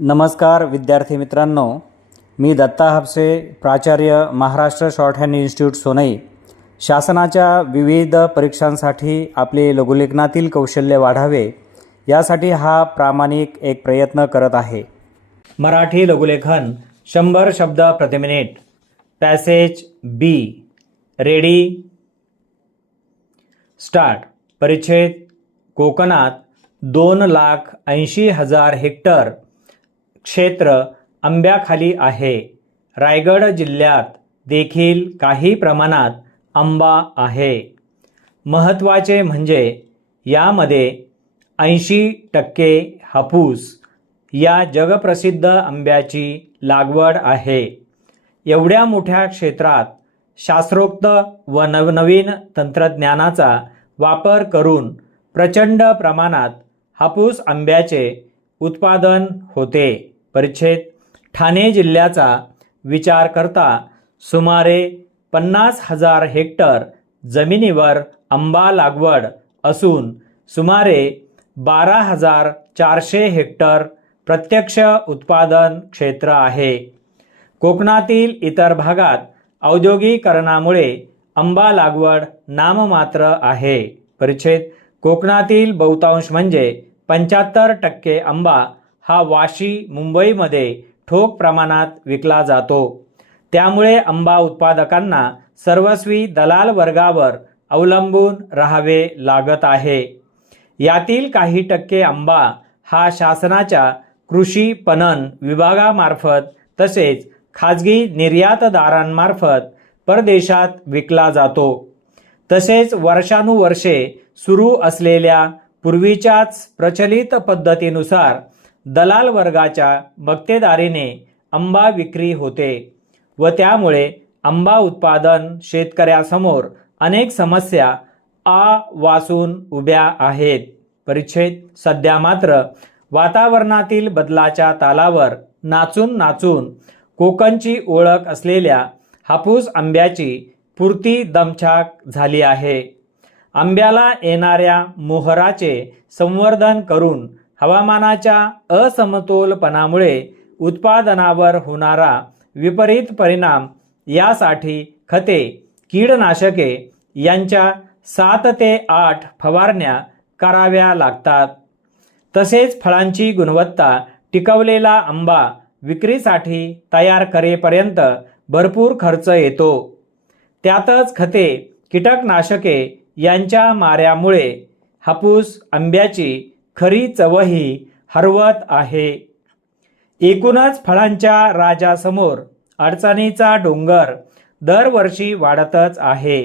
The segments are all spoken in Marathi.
नमस्कार विद्यार्थी मित्रांनो. मी दत्ता हापसे प्राचार्य Maharashtra short hand institute Sonai. शासनाच्या विविध परीक्षांसाठी आपले लघुलेखनातील कौशल्य वाढावे यासाठी हा प्रामाणिक एक प्रयत्न करत आहे. मराठी लघुलेखन शंभर शब्द प्रति minute. Passage be ready. Start. परिच्छेद. कोकणात दोन लाख ऐंशी हजार हेक्टर क्षेत्र आंब्याखाली आहे. रायगड जिल्ह्यात देखील काही प्रमाणात आंबा आहे. महत्त्वाचे म्हणजे यामध्ये ऐंशी टक्के हापूस या जगप्रसिद्ध आंब्याची लागवड आहे. एवढ्या मोठ्या क्षेत्रात शास्त्रोक्त व नवनवीन तंत्रज्ञानाचा वापर करून प्रचंड प्रमाणात हापूस आंब्याचे उत्पादन होते. परिच्छेद. ठाणे जिल्ह्याचा विचार करता सुमारे पन्नास हजार हेक्टर जमिनीवर आंबा लागवड असून सुमारे बारा हजार चारशे हेक्टर प्रत्यक्ष उत्पादन क्षेत्र आहे. कोकणातील इतर भागात औद्योगिकरणामुळे आंबा लागवड नाममात्र आहे. परिच्छेद. कोकणातील बहुतांश म्हणजे पंच्याहत्तर टक्के आंबा हा वाशी मुंबईमध्ये ठोक प्रमाणात विकला जातो. त्यामुळे आंबा उत्पादकांना सर्वस्वी दलाल वर्गावर अवलंबून राहावे लागत आहे. यातील काही टक्के आंबा हा शासनाच्या कृषी पणन विभागामार्फत तसेच खाजगी निर्यातदारांमार्फत परदेशात विकला जातो. तसेच वर्षानुवर्षे सुरू असलेल्या पूर्वीच्याच प्रचलित पद्धतीनुसार दलाल वर्गाच्या मक्तेदारीने आंबा विक्री होते व त्यामुळे आंबा उत्पादन शेतकऱ्यासमोर अनेक समस्या आ वासून उभ्या आहेत. परिच्छेद सध्या मात्र वातावरणातील बदलाच्या तालावर नाचून नाचून कोकणची ओळख असलेल्या हापूस आंब्याची पुरती दमछाक झाली आहे. आंब्याला येणाऱ्या मोहराचे संवर्धन करून हवामानाच्या असमतोलपणामुळे उत्पादनावर होणारा विपरीत परिणाम यासाठी खते कीडनाशके यांच्या सात ते आठ फवारण्या कराव्या लागतात. तसेच फळांची गुणवत्ता टिकवलेला आंबा विक्रीसाठी तयार करेपर्यंत भरपूर खर्च येतो. त्यातच खते कीटकनाशके यांच्या माऱ्यामुळे हापूस आंब्याची खरी चवही हरवत आहे. एकूणच फळांच्या राजासमोर अडचणीचा डोंगर दरवर्षी वाढतच आहे.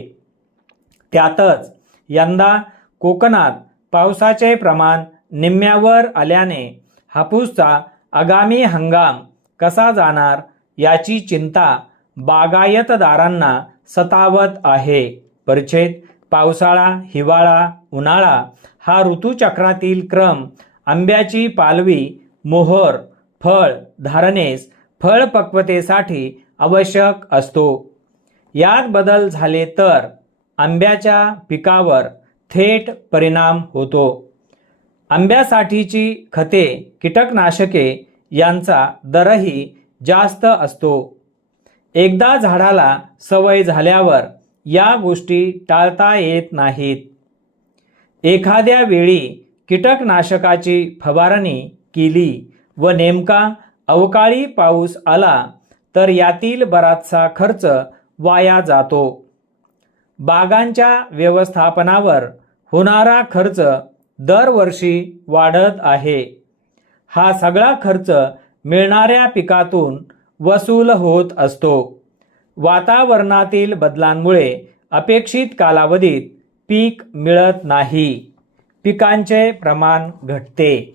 त्यातच यंदा कोकणात पावसाचे प्रमाण निम्म्यावर आल्याने हापूसचा आगामी हंगाम कसा जाणार याची चिंता बागायतदारांना सतावत आहे. परिच्छेद पावसाळा हिवाळा उन्हाळा हा ऋतूचक्रातील क्रम. आंब्याची पालवी मोहर फळ धारणेस फळपक्वतेसाठी आवश्यक असतो. यात बदल झाले तर आंब्याच्या पिकावर थेट परिणाम होतो. आंब्यासाठीची खते कीटकनाशके यांचा दरही जास्त असतो. एकदा झाडाला सवय झाल्यावर या गोष्टी टाळता येत नाहीत. एखाद्या वेळी कीटकनाशकाची फवारणी केली व नेमका अवकाळी पाऊस आला तर यातील बराचसा खर्च वाया जातो. बागांच्या व्यवस्थापनावर होणारा खर्च दरवर्षी वाढत आहे. हा सगळा खर्च मिळणाऱ्या पिकातून वसूल होत असतो. वातावरणातील बदलांमुळे अपेक्षित कालावधीत पीक मिळत नाही. पिकांचे प्रमाण घटते.